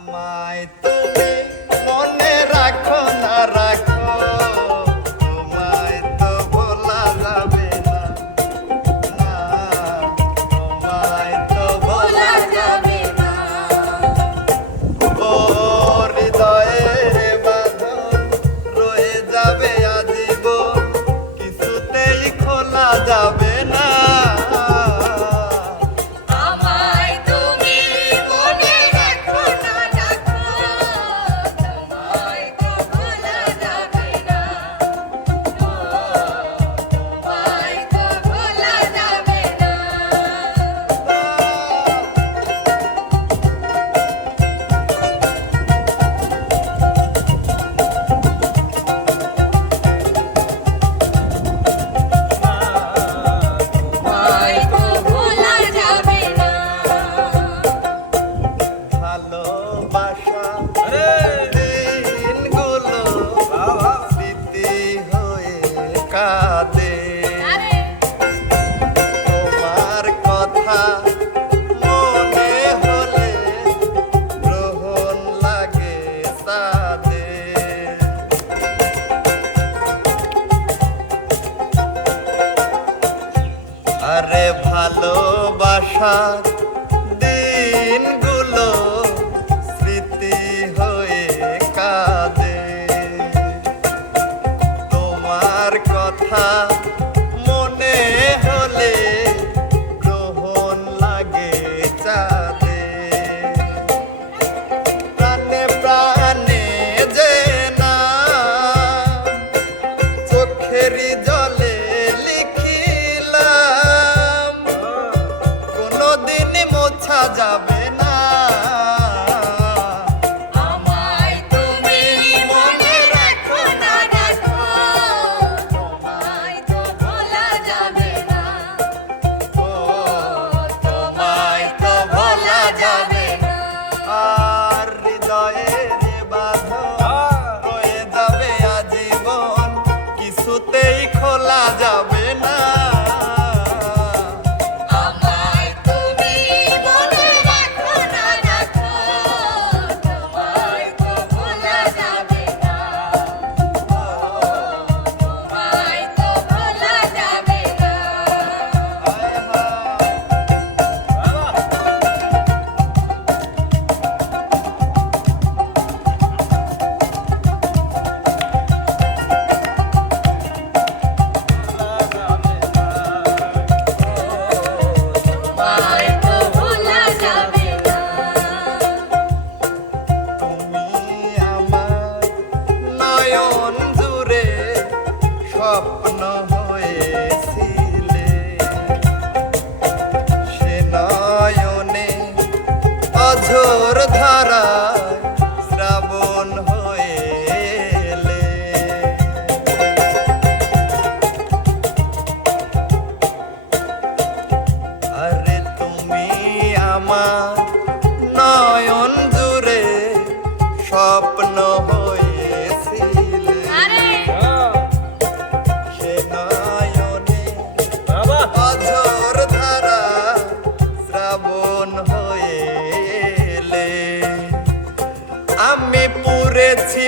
my সার যাবে স্বপ্ন হয়েছিলে। সে নয়নে অঝোর ধারা পুরেছি